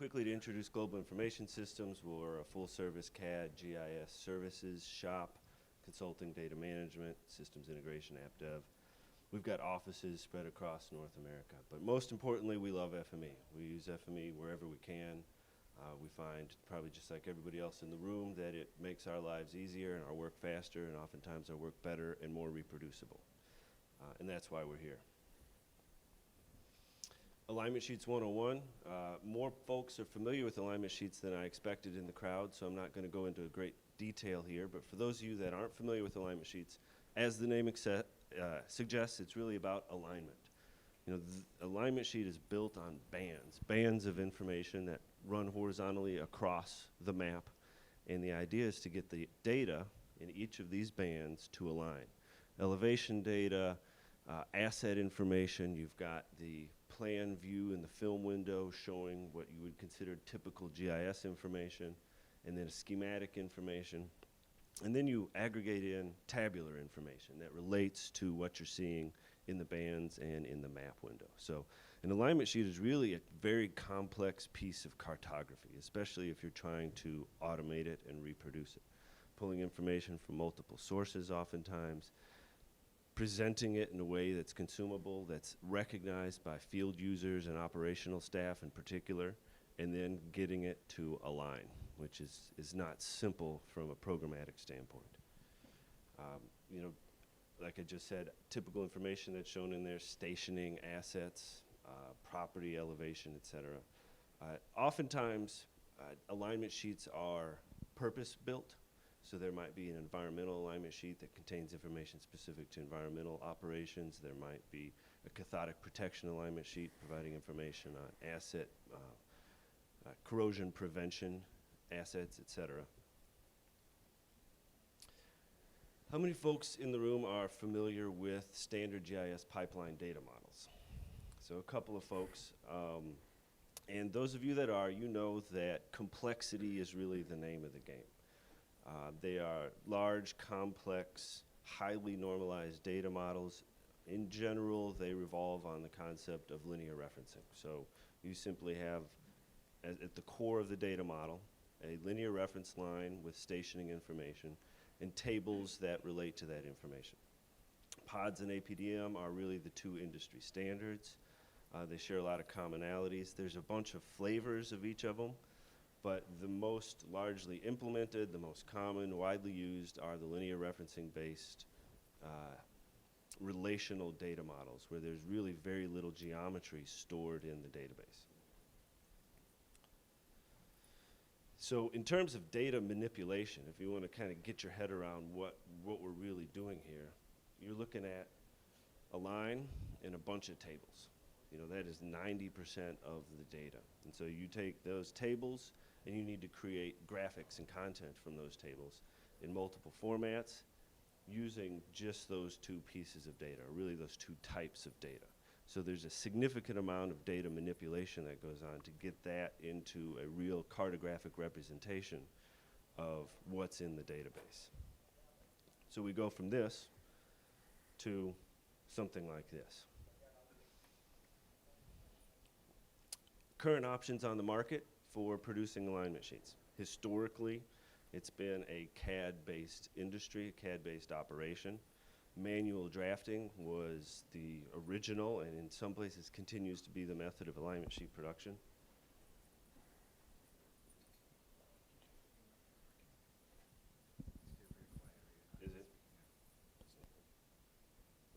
quickly to introduce Global Information Systems. We're a full-service CAD, GIS services shop, consulting, data management, systems integration, app dev. We've got offices spread across North America. But most importantly, we love FME. We use FME wherever we can. We find, probably just like everybody else in the room, that it makes our lives easier and our work faster, and oftentimes our work better and more reproducible. And that's why we're here. Alignment Sheets 101. More folks are familiar with alignment sheets than I expected in the crowd, so I'm not going to go into great detail here. But for those of you that aren't familiar with alignment sheets, as the name suggests, it's really about alignment. You know, the alignment sheet is built on bands of information that run horizontally across the map. And the idea is to get the data in each of these bands to align. Elevation data, asset information, you've got the plan view in the film window showing what you would consider typical GIS information, and then a schematic information. And then you aggregate in tabular information that relates to what you're seeing in the bands and in the map window. So an alignment sheet is really a very complex piece of cartography, especially if you're trying to automate it and reproduce it. Pulling information from multiple sources oftentimes, presenting it in a way that's consumable, that's recognized by field users and operational staff in particular, and then getting it to align, which is not simple from a programmatic standpoint. You know, like I just said, typical information that's shown in there, stationing, assets, property, elevation, et cetera. Oftentimes, alignment sheets are purpose-built. So there might be an environmental alignment sheet that contains information specific to environmental operations. There might be a cathodic protection alignment sheet providing information on asset, corrosion prevention, assets, et cetera. How many folks in the room are familiar with standard GIS pipeline data models? So a couple of folks. And those of you that are, you know that complexity is really the name of the game. They are large, complex, highly normalized data models. In general, they revolve on the concept of linear referencing. So you simply have, at the core of the data model, a linear reference line with stationing information and tables that relate to that information. PODS and APDM are really the two industry standards. They share a lot of commonalities. There's a bunch of flavors of each of them. But the most largely implemented, the most common, widely used are the linear referencing-based relational data models, where there's really very little geometry stored in the database. So in terms of data manipulation, if you want to kind of get your head around what we're really doing here, you're looking at a line and a bunch of tables. You know, that is 90% of the data. And so you take those tables and you need to create graphics and content from those tables in multiple formats using just those two pieces of data, or really those two types of data. So there's a significant amount of data manipulation that goes on to get that into a real cartographic representation of what's in the database. So we go from this to something like this. Current options on the market for producing alignment sheets. Historically, it's been a CAD-based industry, a CAD-based operation. Manual drafting was the original, and in some places continues to be the method of alignment sheet production. Is it?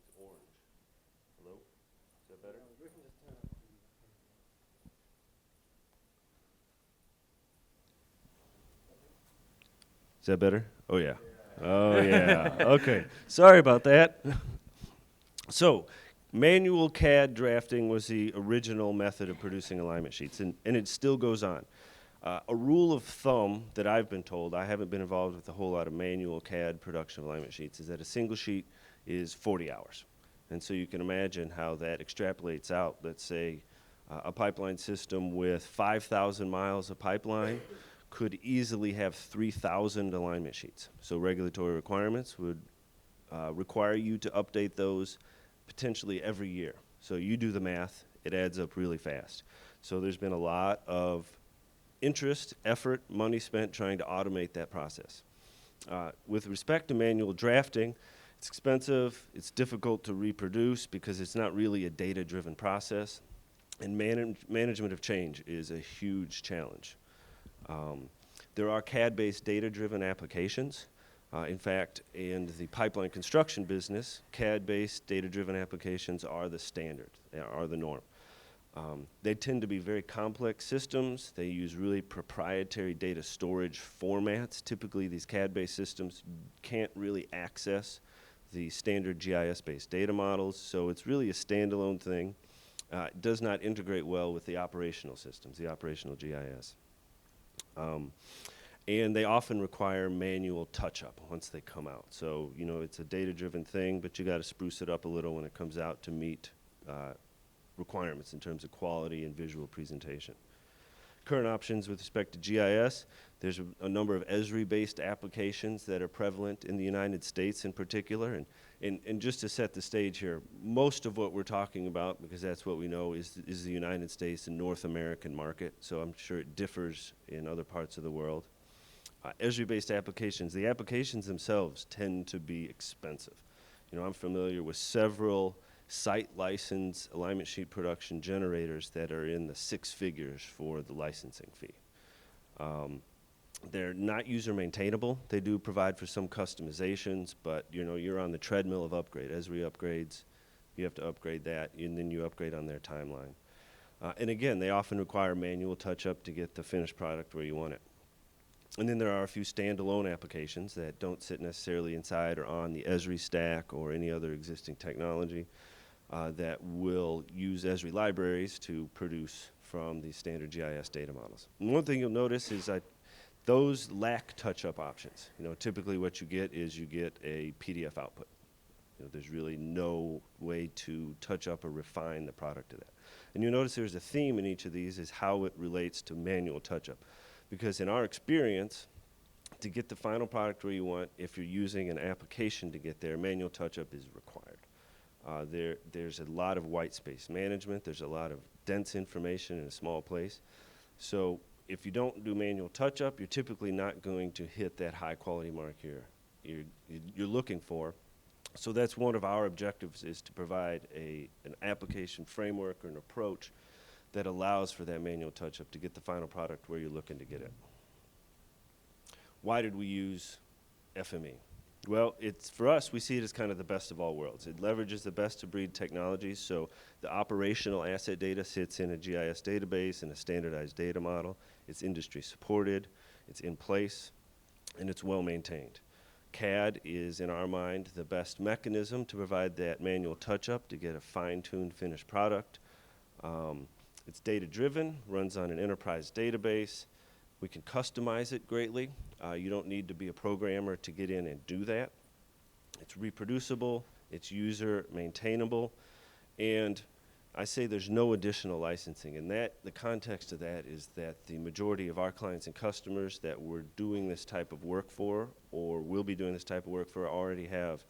It's orange. Hello? Is that better? Is that better? Oh, yeah. Oh, yeah. Okay. Sorry about that. So, manual CAD drafting was the original method of producing alignment sheets, and it still goes on. A rule of thumb that I've been told, I haven't been involved with a whole lot of manual CAD production of alignment sheets, is that a single sheet is 40 hours. And so you can imagine how that extrapolates out. Let's say a pipeline system with 5,000 miles of pipeline could easily have 3,000 alignment sheets. So regulatory requirements would require you to update those potentially every year. So you do the math, it adds up really fast. So there's been a lot of interest, effort, money spent trying to automate that process. With respect to manual drafting, it's expensive, it's difficult to reproduce because it's not really a data-driven process, and management of change is a huge challenge. There are CAD-based data-driven applications. In fact, in the pipeline construction business, CAD-based data-driven applications are the standard, they are the norm. They tend to be very complex systems. They use really proprietary data storage formats. Typically, these CAD-based systems can't really access the standard GIS-based data models, so it's really a standalone thing. It does not integrate well with the operational systems, the operational GIS. And they often require manual touch-up once they come out. So, you know, it's a data-driven thing, but you got to spruce it up a little when it comes out to meet requirements in terms of quality and visual presentation. Current options with respect to GIS, there's a number of Esri-based applications that are prevalent in the United States in particular. And just to set the stage here, most of what we're talking about, because that's what we know, is the United States and North American market. So I'm sure it differs in other parts of the world. Esri-based applications, the applications themselves tend to be expensive. You know, I'm familiar with several site license alignment sheet production generators that are in the 6 figures for the licensing fee. They're not user maintainable. They do provide for some customizations, but you know, you're on the treadmill of upgrade. Esri upgrades, you have to upgrade that, and then you upgrade on their timeline. And again, they often require manual touch-up to get the finished product where you want it. And then there are a few standalone applications that don't sit necessarily inside or on the Esri stack or any other existing technology that will use Esri libraries to produce from the standard GIS data models. And one thing you'll notice is that those lack touch-up options. You know, typically what you get is you get a PDF output. You know, there's really no way to touch up or refine the product of that. And you'll notice there's a theme in each of these is how it relates to manual touch-up. Because in our experience, to get the final product where you want, if you're using an application to get there, manual touch-up is required. There's a lot of white space management. There's a lot of dense information in a small place. So if you don't do manual touch-up, you're typically not going to hit that high-quality mark you're looking for. So that's one of our objectives, is to provide an application framework or an approach that allows for that manual touch-up to get the final product where you're looking to get it. Why did we use FME? Well, for us, we see it as kind of the best of all worlds. It leverages the best-of-breed technologies, so the operational asset data sits in a GIS database and a standardized data model. It's industry supported, it's in place, and it's well maintained. CAD is, in our mind, the best mechanism to provide that manual touch-up to get a fine-tuned finished product. It's data-driven, runs on an enterprise database. We can customize it greatly. You don't need to be a programmer to get in and do that. It's reproducible, it's user maintainable, and I say there's no additional licensing. And the context of that is that the majority of our clients and customers that we're doing this type of work for, or will be doing this type of work for, already have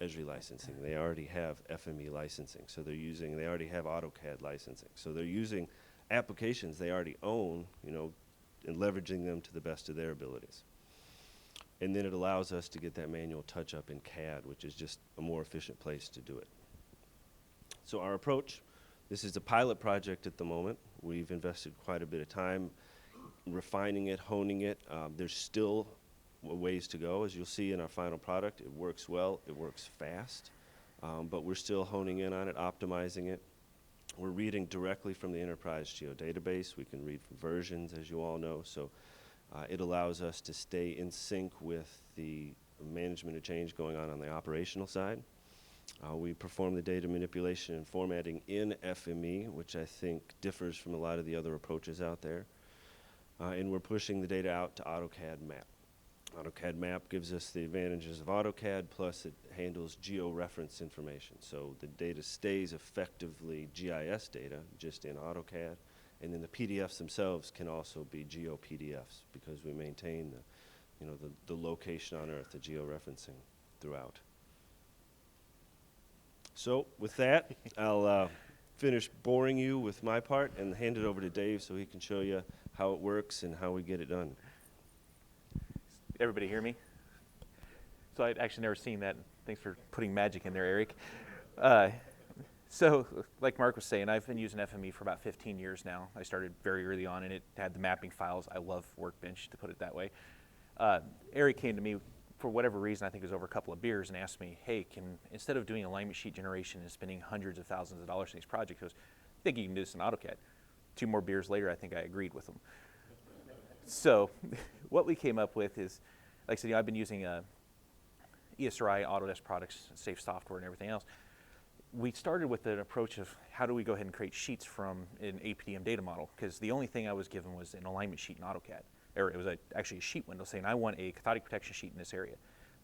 Esri licensing. They already have FME licensing. So they already have AutoCAD licensing. So they're using applications they already own, you know, and leveraging them to the best of their abilities. And then it allows us to get that manual touch-up in CAD, which is just a more efficient place to do it. So our approach, this is a pilot project at the moment. We've invested quite a bit of time refining it, honing it. There's still ways to go. As you'll see in our final product, it works well, it works fast, but we're still honing in on it, optimizing it. We're reading directly from the enterprise Geodatabase. We can read from versions, as you all know, so it allows us to stay in sync with the management of change going on the operational side. We perform the data manipulation and formatting in FME, which I think differs from a lot of the other approaches out there. And we're pushing the data out to AutoCAD map. AutoCAD map gives us the advantages of AutoCAD, plus it handles georeference information. So the data stays effectively GIS data, just in AutoCAD, and then the PDFs themselves can also be GeoPDFs because we maintain the location on Earth, the georeferencing throughout. So with that, I'll finish boring you with my part and hand it over to Dave so he can show you how it works and how we get it done. Everybody hear me? So I'd actually never seen that. Thanks for putting magic in there, Eric. So like Mark was saying, I've been using FME for about 15 years now. I started very early on, and it had the mapping files. I love Workbench, to put it that way. Eric came to me for whatever reason, I think it was over a couple of beers, and asked me, hey, instead of doing alignment sheet generation and spending hundreds of thousands of dollars in these projects, he goes, I think you can do this in AutoCAD. 2 more beers later, I think I agreed with him. So what we came up with is, like I said, I've been using Esri, Autodesk products, safe software, and everything else. We started with an approach of how do we go ahead and create sheets from an APDM data model, because the only thing I was given was an alignment sheet in AutoCAD. Or it was actually a sheet window saying I want a cathodic protection sheet in this area.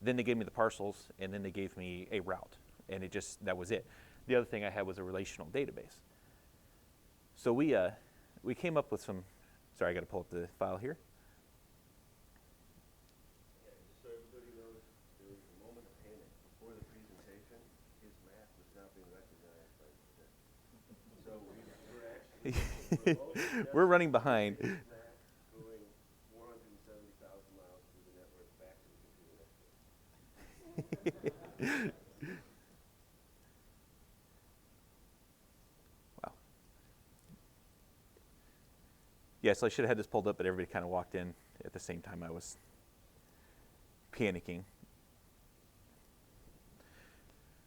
Then they gave me the parcels, and then they gave me a route, and that was it. The other thing I had was a relational database. So we came up with some. Sorry, I got to pull up the file here. Yeah, just so everybody knows, there was a moment of panic before the presentation. His math was not being recognized by the so we're actually we're running behind. Wow. Yeah, so I should have had this pulled up, but everybody kind of walked in at the same time I was panicking.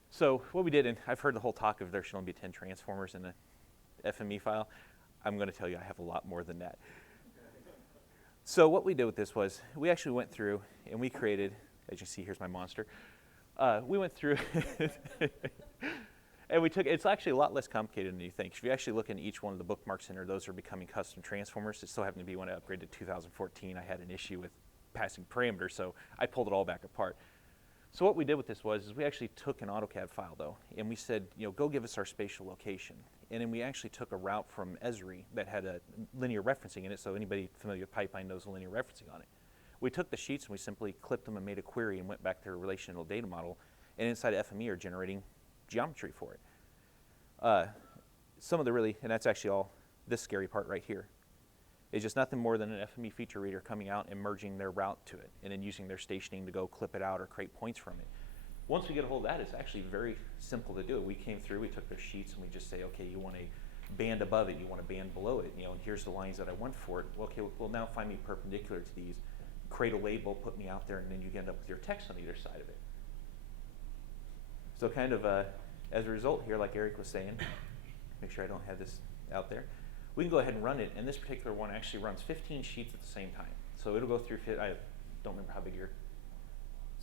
So what we did, and I've heard the whole talk of there should only be 10 transformers in a FME file. I'm going to tell you I have a lot more than that. So what we did with this was we actually went through and we created, as you see, here's my monster. We went through and it's actually a lot less complicated than you think. If you actually look in each one of the bookmarks in there, those are becoming custom transformers. It still happened to be when I upgraded to 2014, I had an issue with passing parameters, so I pulled it all back apart. So what we did with this was we actually took an AutoCAD file, though, and we said, go give us our spatial location. And then we actually took a route from Esri that had a linear referencing in it, so anybody familiar with pipeline knows the linear referencing on it. We took the sheets and we simply clipped them and made a query and went back to a relational data model, and inside of FME are generating geometry for it. Some of the and that's actually all this scary part right here, is just nothing more than an FME feature reader coming out and merging their route to it, and then using their stationing to go clip it out or create points from it. Once we get a hold of that, it's actually very simple to do it. We came through, we took their sheets, and we just say, okay, you want a band above it, you want a band below it, and here's the lines that I want for it. Well, okay, well now find me perpendicular to these. Create a label, put me out there, and then you end up with your text on either side of it. So kind of as a result here, like Eric was saying, make sure I don't have this out there, we can go ahead and run it, and this particular one actually runs 15 sheets at the same time. So it'll go through, I don't remember how big your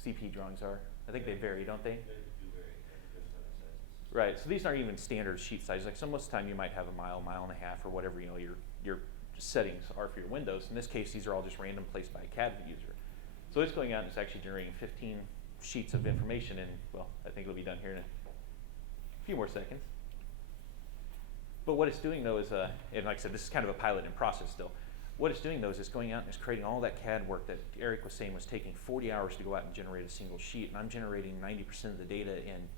CP drawings are. I think they vary, don't they? They do vary. Right, so these aren't even standard sheet sizes. Like most of the time you might have a mile and a half, or whatever your settings are for your windows. In this case, these are all just random placed by a CAD user. So it's going out and it's actually generating 15 sheets of information, and well, I think it'll be done here in a few more seconds. But what it's doing though is, and like I said, this is kind of a pilot in process still. What it's doing though is it's going out and it's creating all that CAD work that Eric was saying was taking 40 hours to go out and generate a single sheet, and I'm generating 90% of the data in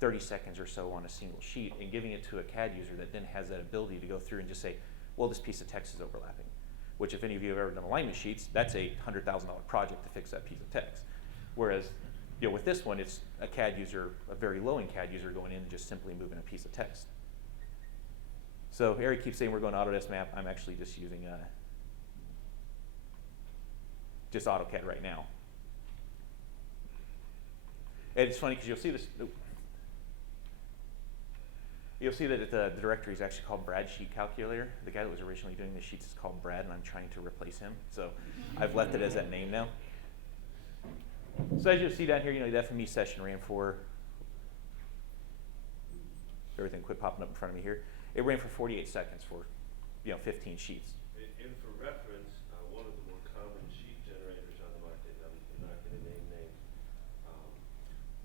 30 seconds or so on a single sheet, and giving it to a CAD user that then has that ability to go through and just say, well, this piece of text is overlapping. Which, if any of you have ever done alignment sheets, that's a $100,000 project to fix that piece of text. Whereas, with this one, it's a CAD user, a very low-end CAD user going in and just simply moving a piece of text. So Eric keeps saying we're going Autodesk map. I'm actually just using just AutoCAD right now. And it's funny because you'll see this. You'll see that the directory is actually called Brad Sheet Calculator. The guy that was originally doing the sheets is called Brad, and I'm trying to replace him. So I've left it as that name now. So as you'll see down here, the FME session ran for, everything quit popping up in front of me here. It ran for 48 seconds for 15 sheets. And for reference, one of the more common sheet generators on the market, I'm not going to name names,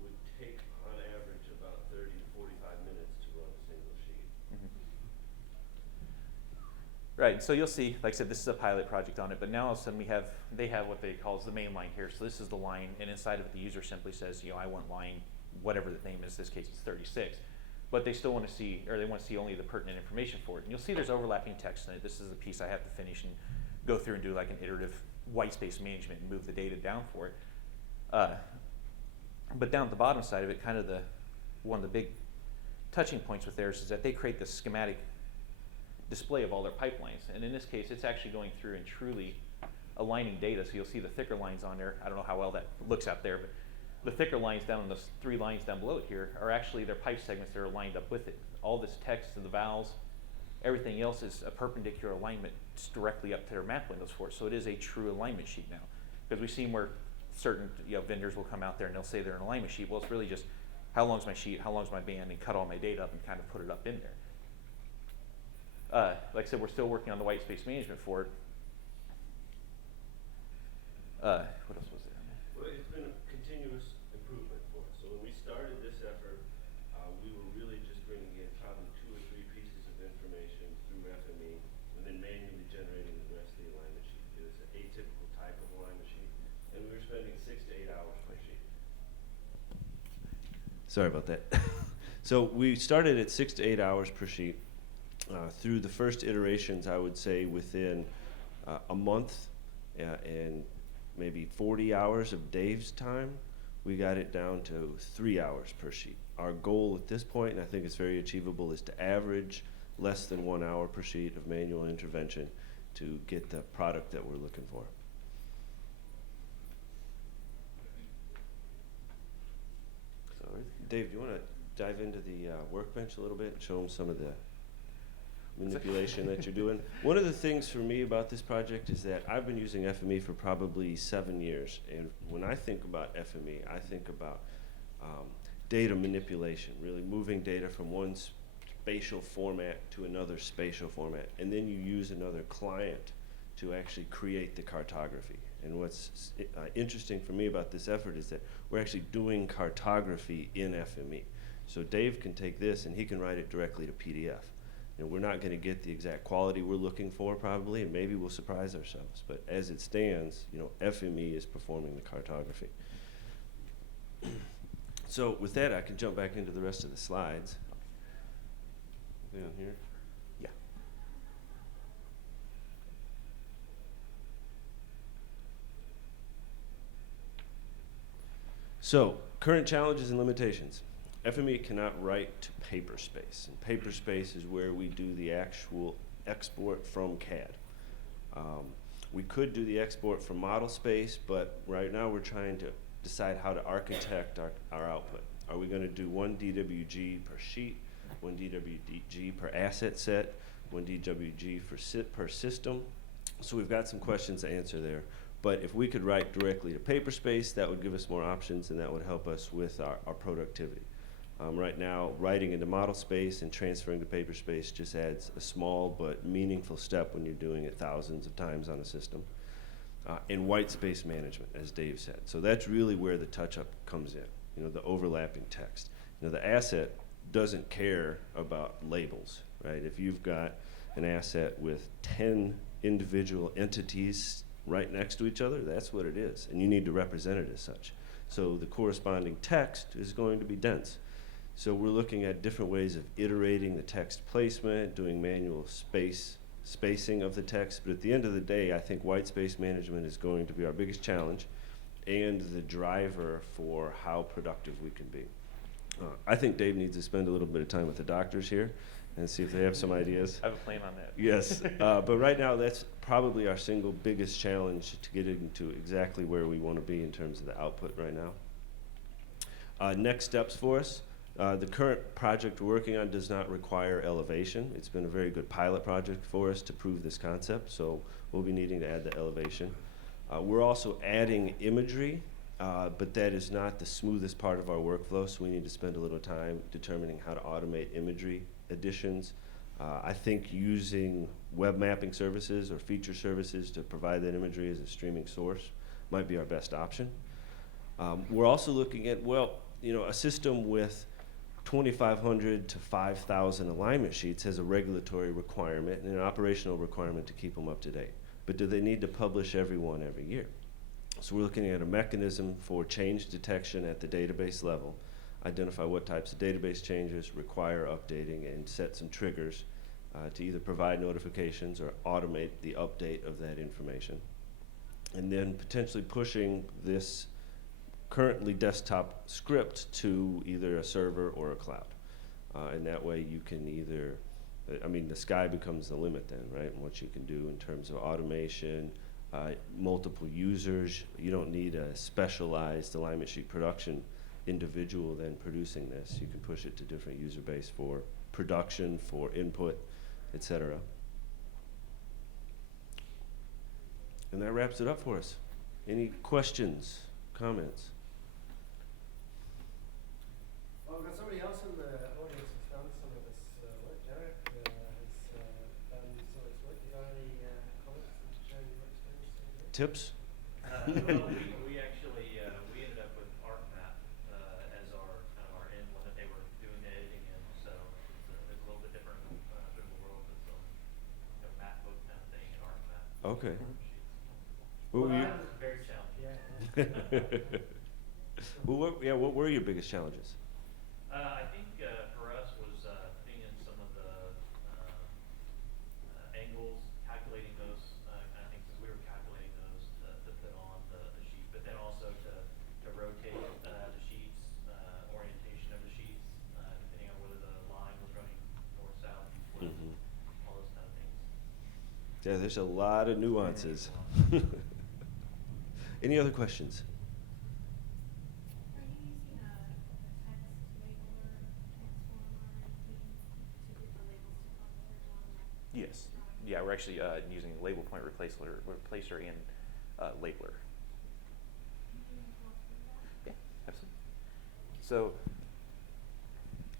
would take on average about 30 to 45 minutes to run a single sheet. Mm-hmm. Right, so you'll see, like I said, this is a pilot project on it, but now all of a sudden they have what they call the main line here. So this is the line, and inside of it the user simply says, I want line, whatever the name is, in this case it's 36. but they still want to see, or they want to see only the pertinent information for it. And you'll see there's overlapping text in it. This is the piece I have to finish and go through and do like an iterative white space management and move the data down for it. But down at the bottom side of it, kind of one of the big touching points with theirs is that they create this schematic display of all their pipelines. And in this case, it's actually going through and truly aligning data. So you'll see the thicker lines on there. I don't know how well that looks out there, but the thicker lines down, those 3 lines down below it here, are actually their pipe segments that are lined up with it. All this text and the valves, everything else is a perpendicular alignment directly up to their map windows for it. So it is a true alignment sheet now. Because we've seen where certain vendors will come out there and they'll say they're an alignment sheet. Well, it's really just how long's my sheet, how long's my band, and cut all my data up and kind of put it up in there. Like I said, we're still working on the white space management for it. What else was there? Well, it's been a continuous improvement for us. So when we started this effort, we were really just bringing in probably 2 or 3 pieces of information through FME and then manually generating the rest of the alignment sheet. It was an atypical type of alignment sheet, and we were spending 6 to 8 hours per sheet. Sorry about that. So we started at 6 to 8 hours per sheet. Through the first iterations, I would say within a month and maybe 40 hours of Dave's time, we got it down to 3 hours per sheet. Our goal at this point, and I think it's very achievable, is to average less than 1 hour per sheet of manual intervention to get the product that we're looking for. So, Dave, do you want to dive into the workbench a little bit and show them some of the manipulation that you're doing? One of the things for me about this project is that I've been using FME for probably 7 years, and when I think about FME, I think about data manipulation, really moving data from one spatial format to another spatial format, and then you use another client to actually create the cartography. And what's interesting for me about this effort is that we're actually doing cartography in FME. So Dave can take this and he can write it directly to PDF. And we're not going to get the exact quality we're looking for probably, and maybe we'll surprise ourselves. But as it stands, FME is performing the cartography. So with that, I can jump back into the rest of the slides. Down here. Yeah. So current challenges and limitations. FME cannot write to paper space, and paper space is where we do the actual export from CAD. We could do the export from model space, but right now we're trying to decide how to architect our output. Are we going to do 1 DWG per sheet, 1 DWG per asset set, 1 DWG per system? So we've got some questions to answer there. But if we could write directly to paper space, that would give us more options, and that would help us with our productivity. Right now, writing into model space and transferring to paper space just adds a small but meaningful step when you're doing it thousands of times on a system. And white space management, as Dave said. So that's really where the touch-up comes in, the overlapping text. The asset doesn't care about labels, right? If you've got an asset with 10 individual entities right next to each other, that's what it is, and you need to represent it as such. So the corresponding text is going to be dense. So we're looking at different ways of iterating the text placement, doing manual spacing of the text, but at the end of the day, I think white space management is going to be our biggest challenge and the driver for how productive we can be. I think Dave needs to spend a little bit of time with the doctors here and see if they have some ideas. I have a plan on that. Yes, but right now that's probably our single biggest challenge to get into exactly where we want to be in terms of the output right now. Next steps for us. The current project we're working on does not require elevation. It's been a very good pilot project for us to prove this concept, so we'll be needing to add the elevation. We're also adding imagery, but that is not the smoothest part of our workflow, so we need to spend a little time determining how to automate imagery additions. I think using web mapping services or feature services to provide that imagery as a streaming source might be our best option. We're also looking at, a system with 2,500 to 5,000 alignment sheets has a regulatory requirement and an operational requirement to keep them up to date. But do they need to publish every one every year? So we're looking at a mechanism for change detection at the database level identify what types of database changes require updating, and set some triggers to either provide notifications or automate the update of that information. And then potentially pushing this currently desktop script to either a server or a cloud. And that way you can either, I mean, the sky becomes the limit then, right? And what you can do in terms of automation, multiple users. You don't need a specialized alignment sheet production individual then producing this. You can push it to different user base for production, for input, etc. And that wraps it up for us. Any questions, comments? Well, we've got somebody else in the audience who's done some of this work. Derek has done some of this work. Do you got any comments and sharing your experience? Tips? Well, we actually we ended up with ArcMap as our kind of our end one that they were doing the editing in. So it's a little bit different from the world with some map book kind of thing and ArcMap. Okay. Well, What were that was very challenging. well, what were your biggest challenges? I think for us was putting in some of the angles, calculating those kind of things, because we were calculating those to put on the sheet, but then also to rotate the sheets, orientation of the sheets, depending on whether the line was running north, south, east, west, all those kind of things. Yeah, there's a lot of nuances. Any other questions? Are you using a text labeler, transformer, to get the labels to converge on that? Yes. Yeah, we're actually using label point replacer and labeler. Can you walk through that? Yeah, absolutely. So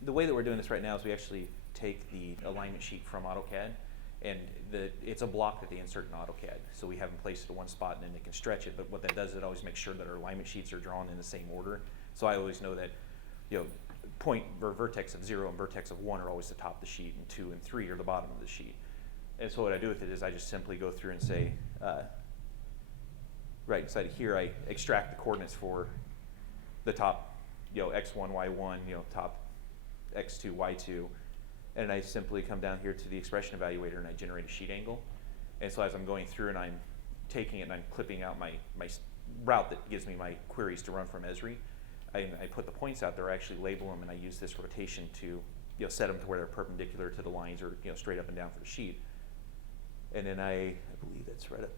the way that we're doing this right now is we actually take the alignment sheet from AutoCAD, and it's a block that they insert in AutoCAD. So we have them placed at one spot and then they can stretch it, but what that does is it always makes sure that our alignment sheets are drawn in the same order. So I always know that, point or vertex of 0 and vertex of 1 are always the top of the sheet, and 2 and 3 are the bottom of the sheet. And so what I do with it is I just simply go through and say, right inside of here, I extract the coordinates for the top, x1, y1, top x2, y2, and I simply come down here to the expression evaluator and I generate a sheet angle. And so as I'm going through and I'm taking it and I'm clipping out my route that gives me my queries to run from Esri, I put the points out there, I actually label them, and I use this rotation to set them to where they're perpendicular to the lines, or straight up and down for the sheet. And then I believe that's right up.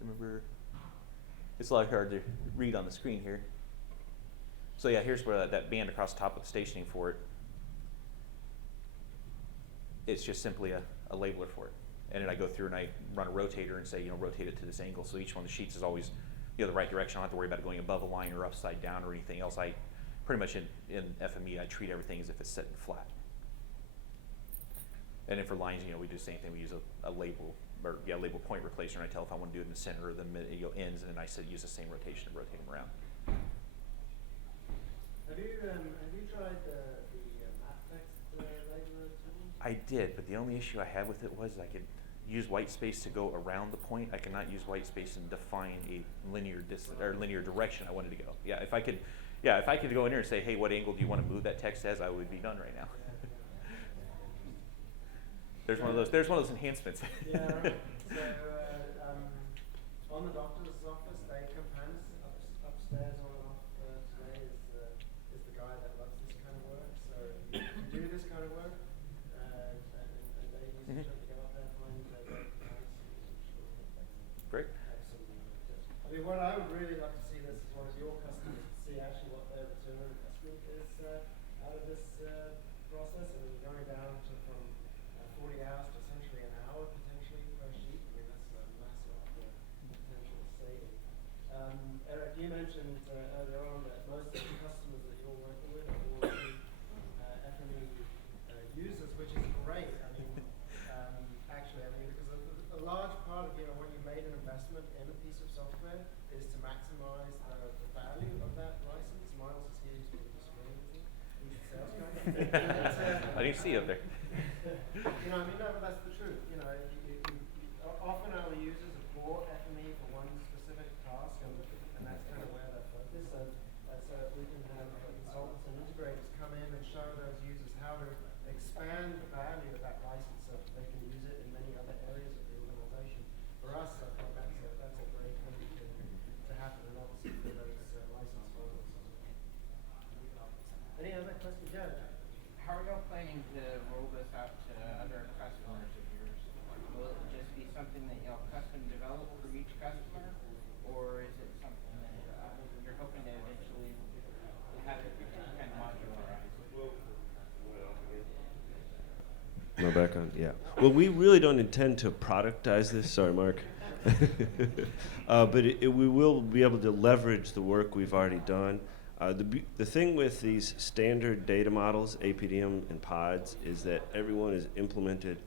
Remember, it's a lot hard to read on the screen here. So yeah, here's where that band across the top of the stationing for it, it's just simply a labeler for it. And then I go through and I run a rotator and say, rotate it to this angle. So each one of the sheets is always, the right direction. I don't have to worry about it going above a line or upside down or anything else. I pretty much in FME, I treat everything as if it's set flat. And then for lines, we do the same thing. We use a label, or label point replacer, and I tell if I want to do it in the center or the ends, and then I use the same rotation to rotate them around. Have you tried the map text labeler tool? I did, but the only issue I had with it was I could use white space to go around the point. I cannot use white space and define a linear distance or linear direction I wanted to go. Yeah, if I could go in here and say, hey, what angle do you want to move that text as, I would be done right now. There's one of those enhancements. Yeah, right. So on the doctor's office, Dave Campanis upstairs on and off today is the guy that loves this kind of work. So if you do this kind of work, and Dave uses it to get up there and find Dave Campanis, Great. have some tips. I mean, what I would really love to see this is one of your customers to see actually what their return on investment is out of this process, and then going down to from 40 hours to essentially an hour potentially per sheet. I mean, that's a massive potential saving. Eric, you mentioned earlier on that most of the customers that you're working with are already FME users, which is great. I mean, because a large part of when you made an investment in a piece of software is to maximize the value of that license. Miles is here, he's going to display with you. He's the sales guy. I didn't see you up there. No, but that's the truth. Often our users have bought FME for one specific task, and that's Any other questions? Yeah. How are y'all planning to roll this out to other customers of yours? Will it just be something that y'all custom develop for each customer, or is it something that you're hoping to eventually have it kind of modularized? Am I back on? Yeah. Well, we really don't intend to productize this. Sorry, Mark. But we will be able to leverage the work we've already done. The thing with these standard data models, APDM and PODs, is that everyone is implemented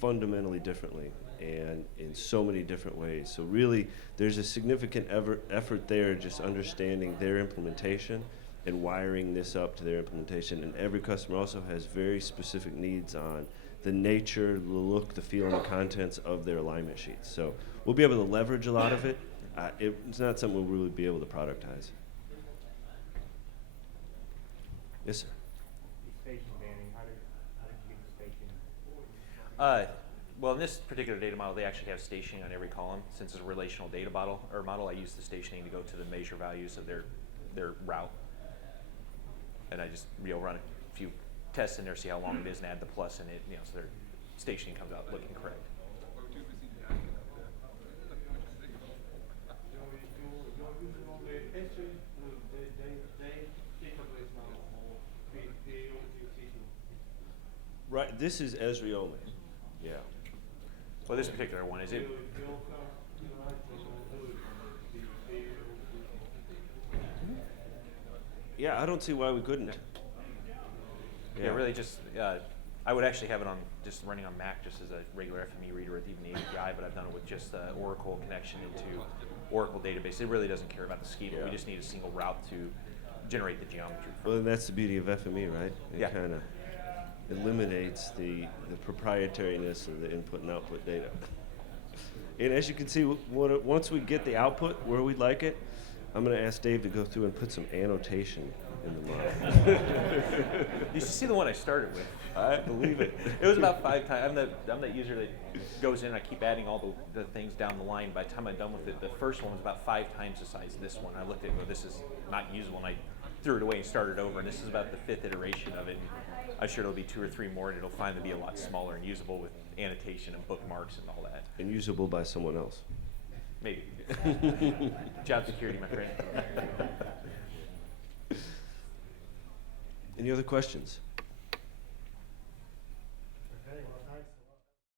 fundamentally differently and in so many different ways. So really, there's a significant effort there just understanding their implementation and wiring this up to their implementation. And every customer also has very specific needs on the nature, the look, the feel, and the contents of their alignment sheets. So we'll be able to leverage a lot of it. It's not something we'll really be able to productize. Yes, sir. Station banning, how did you get the station? Well, in this particular data model, they actually have stationing on every column. Since it's a relational data model, I use the stationing to go to the measure values of their route. And I just run a few tests in there, see how long it is, and add the plus in it, so their stationing comes out looking correct. Right, this is Esri only. Yeah. Well, this particular one is it. Yeah, I don't see why we couldn't. Yeah, really just, I would actually have it on just running on Mac just as a regular FME reader with even the API, but I've done it with just the Oracle connection into Oracle database. It really doesn't care about the schema. Yeah. We just need a single route to generate the geometry from. Well, and that's the beauty of FME, right? It Yeah. kind of eliminates the proprietariness of the input and output data. And as you can see, once we get the output where we'd like it, I'm going to ask Dave to go through and put some annotation in the model. You should see the one I started with. I believe it. It was about 5 times. I'm that user that goes in. I keep adding all the things down the line. By the time I'm done with it, the first one was about 5 times the size of this one. I looked at it and go, this is not usable, and I threw it away and started over. And this is about the 5th iteration of it. I'm sure it'll be 2 or 3 more, and it'll finally be a lot smaller and usable with annotation and bookmarks and all that. And usable by someone else. Maybe. Job security, my friend. Any other questions?